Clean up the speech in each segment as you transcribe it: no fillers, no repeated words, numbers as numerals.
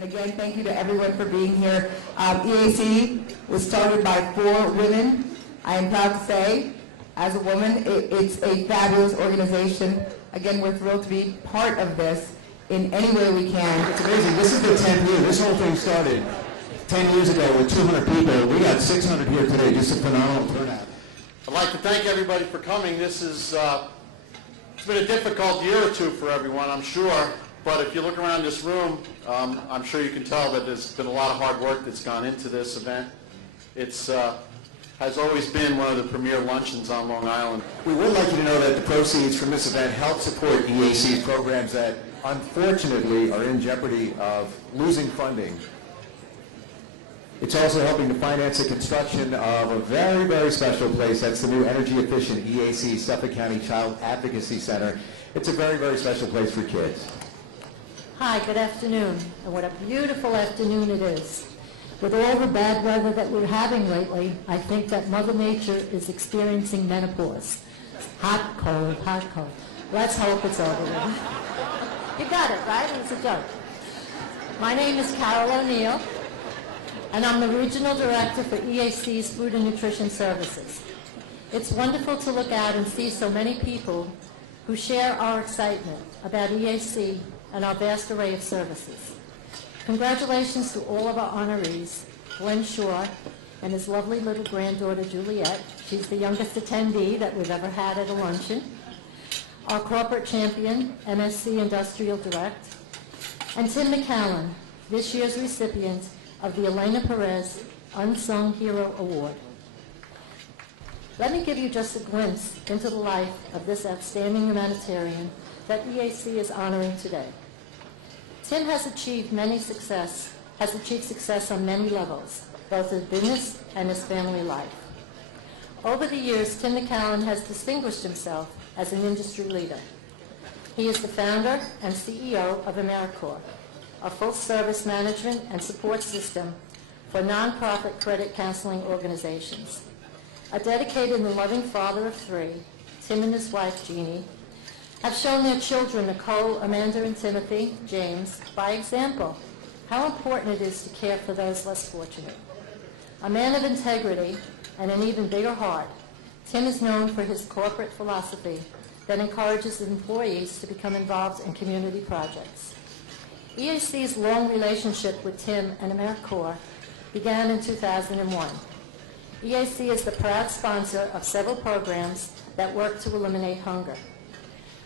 And again, thank you to everyone for being here. EAC was started by 4 women. I am proud to say, as a woman, it's a fabulous organization. Again, we're thrilled to be part of this in any way we can. It's amazing. This is the 10th year. This whole thing started 10 years ago with 200 people. We got 600 here today. Just a phenomenal turnout. I'd like to thank everybody for coming. This is, it's been a difficult year or two for everyone, I'm sure. But if you look around this room, I'm sure you can tell that there's been a lot of hard work that's gone into this event. It's has always been one of the premier luncheons on Long Island. We would like you to know that the proceeds from this event help support EAC's programs that unfortunately are in jeopardy of losing funding. It's also helping to finance the construction of a very, very special place. That's the new energy-efficient EAC Suffolk County Child Advocacy Center. It's a very, very special place for kids. Hi, good afternoon. And what a beautiful afternoon it is. With all the bad weather that we're having lately, I think that Mother Nature is experiencing menopause. Hot, cold, hot, cold. Let's hope it's over with. You got it, right? It's a joke. My name is Carol O'Neill, and I'm the Regional Director for EAC's Food and Nutrition Services. It's wonderful to look out and see so many people who share our excitement about EAC and our vast array of services. Congratulations to all of our honorees, Glenn Shaw and his lovely little granddaughter Juliet. She's the youngest attendee that we've ever had at a luncheon. Our corporate champion, MSC Industrial Direct, and Tim McCallan, this year's recipient of the Elena Perez Unsung Hero Award. Let me give you just a glimpse into the life of this outstanding humanitarian that EAC is honoring today. Tim has achieved success on many levels, both in business and his family life. Over the years, Tim McCallan has distinguished himself as an industry leader. He is the founder and CEO of AmeriCorps, a full-service management and support system for nonprofit credit counseling organizations. A dedicated and loving father of 3, Tim and his wife, Jeannie, have shown their children, Nicole, Amanda, and Timothy, James, by example, how important it is to care for those less fortunate. A man of integrity and an even bigger heart, Tim is known for his corporate philosophy that encourages employees to become involved in community projects. EAC's long relationship with Tim and AmeriCorps began in 2001. EAC is the proud sponsor of several programs that work to eliminate hunger.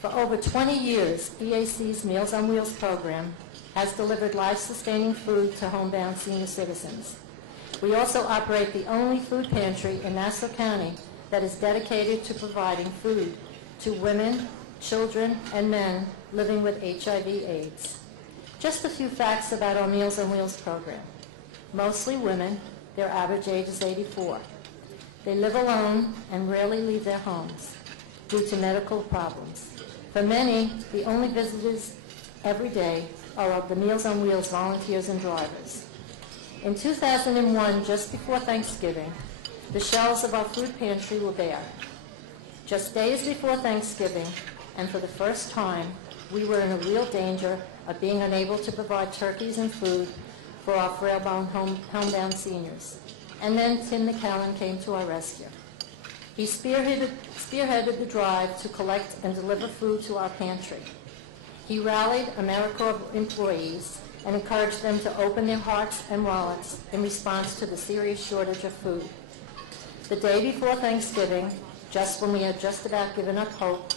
For over 20 years, EAC's Meals on Wheels program has delivered life-sustaining food to homebound senior citizens. We also operate the only food pantry in Nassau County that is dedicated to providing food to women, children, and men living with HIV/AIDS. Just a few facts about our Meals on Wheels program. Mostly women, their average age is 84. They live alone and rarely leave their homes due to medical problems. For many, the only visitors every day are of the Meals on Wheels volunteers and drivers. In 2001, just before Thanksgiving, the shelves of our food pantry were bare. Just days before Thanksgiving, and for the first time, we were in a real danger of being unable to provide turkeys and food for our frail-bound homebound seniors. And then Tim McCallan came to our rescue. He spearheaded the drive to collect and deliver food to our pantry. He rallied AmeriCorps employees and encouraged them to open their hearts and wallets in response to the serious shortage of food. The day before Thanksgiving, just when we had just about given up hope,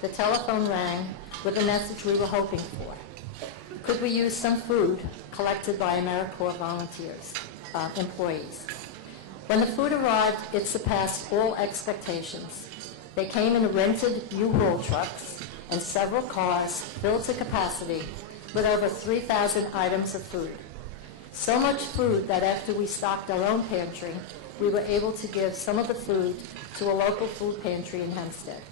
the telephone rang with the message we were hoping for. Could we use some food collected by AmeriCorps volunteers, employees? When the food arrived, it surpassed all expectations. They came in rented U-Haul trucks and several cars filled to capacity with over 3,000 items of food. So much food that after we stocked our own pantry, we were able to give some of the food to a local food pantry in Hempstead.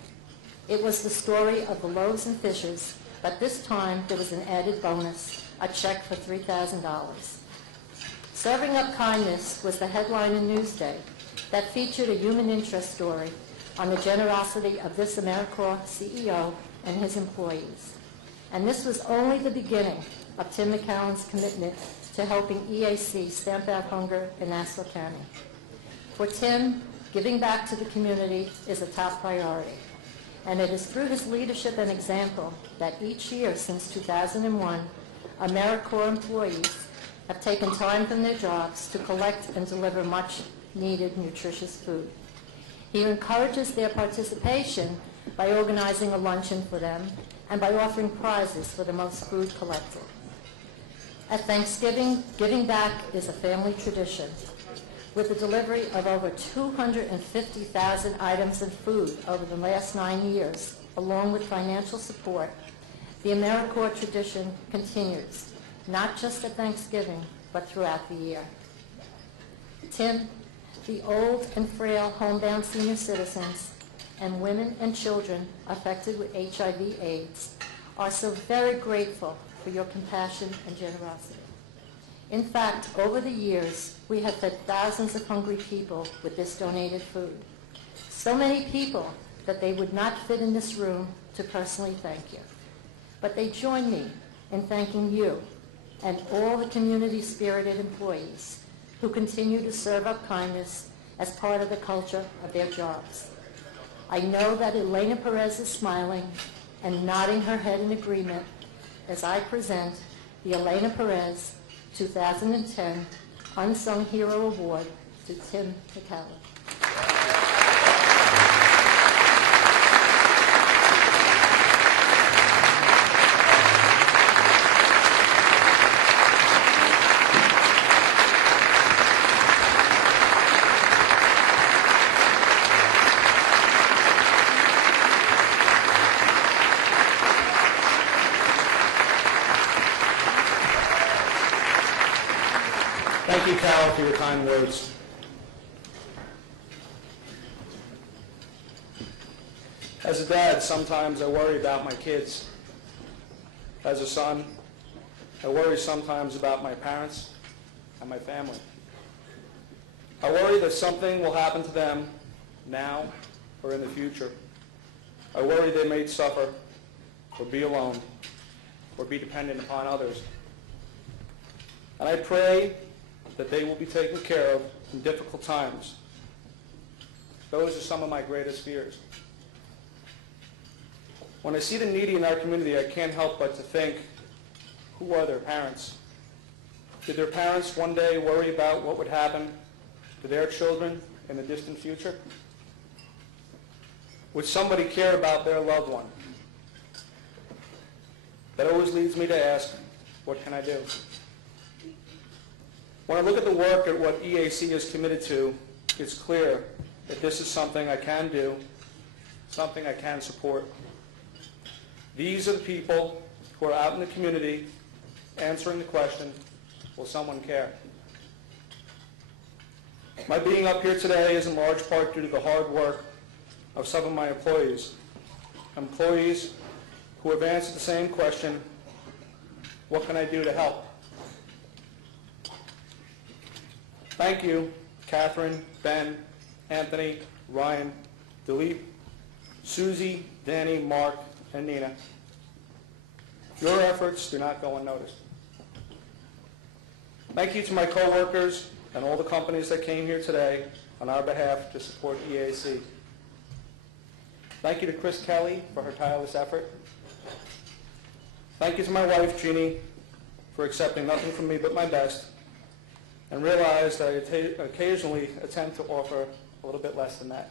It was the story of the loaves and fishes, but this time there was an added bonus, a check for $3,000. Serving Up Kindness was the headline in Newsday that featured a human interest story on the generosity of this AmeriCorps CEO and his employees. And this was only the beginning of Tim McCallan's commitment to helping EAC stamp out hunger in Nassau County. For Tim, giving back to the community is a top priority, and it is through his leadership and example that each year since 2001, AmeriCorps employees have taken time from their jobs to collect and deliver much-needed nutritious food. He encourages their participation by organizing a luncheon for them and by offering prizes for the most food collected. At Thanksgiving, giving back is a family tradition. With the delivery of over 250,000 items of food over the last 9 years, along with financial support, the AmeriCorps tradition continues, not just at Thanksgiving, but throughout the year. Tim, the old and frail homebound senior citizens and women and children affected with HIV/AIDS are so very grateful for your compassion and generosity. In fact, over the years, we have fed thousands of hungry people with this donated food. So many people that they would not fit in this room to personally thank you. But they join me in thanking you and all the community-spirited employees who continue to serve up kindness as part of the culture of their jobs. I know that Elena Perez is smiling and nodding her head in agreement as I present the Elena Perez 2010 Unsung Hero Award to Tim McCallan. Thank you, Carol, for your kind words. As a dad, sometimes I worry about my kids. As a son, I worry sometimes about my parents and my family. I worry that something will happen to them now or in the future. I worry they may suffer or be alone or be dependent upon others. And I pray that they will be taken care of in difficult times. Those are some of my greatest fears. When I see the needy in our community, I can't help but to think, who are their parents? Did their parents one day worry about what would happen to their children in the distant future? Would somebody care about their loved one? That always leads me to ask, what can I do? When I look at the work at what EAC is committed to, it's clear that this is something I can do, something I can support. These are the people who are out in the community answering the question, will someone care? My being up here today is in large part due to the hard work of some of my employees who have answered the same question, what can I do to help? Thank you, Catherine, Ben, Anthony, Ryan, Dilip, Susie, Danny, Mark, and Nina. Your efforts do not go unnoticed. Thank you to my coworkers and all the companies that came here today on our behalf to support EAC. Thank you to Chris Kelly for her tireless effort. Thank you to my wife, Jeannie, for accepting nothing from me but my best, and realize that I occasionally attempt to offer a little bit less than that.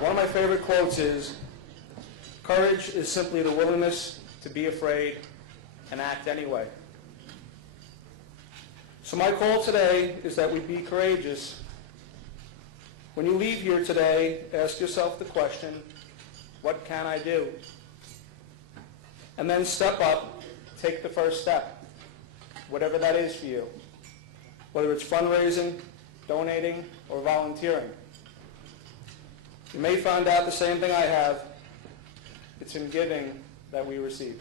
One of my favorite quotes is, courage is simply the willingness to be afraid and act anyway. So my call today is that we be courageous. When you leave here today, ask yourself the question, what can I do? And then step up, take the first step, whatever that is for you, whether it's fundraising, donating, or volunteering. You may find out the same thing I have. It's in giving that we receive.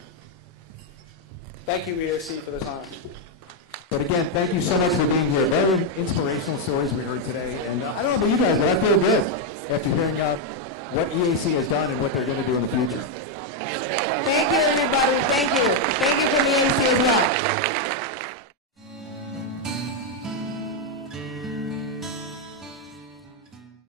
Thank you, EAC, for this honor. But again, thank you so much for being here. Very inspirational stories we heard today. And I don't know about you guys, but I feel good after hearing what EAC has done and what they're going to do in the future. Thank you, everybody. Thank you. Thank you from EAC as well.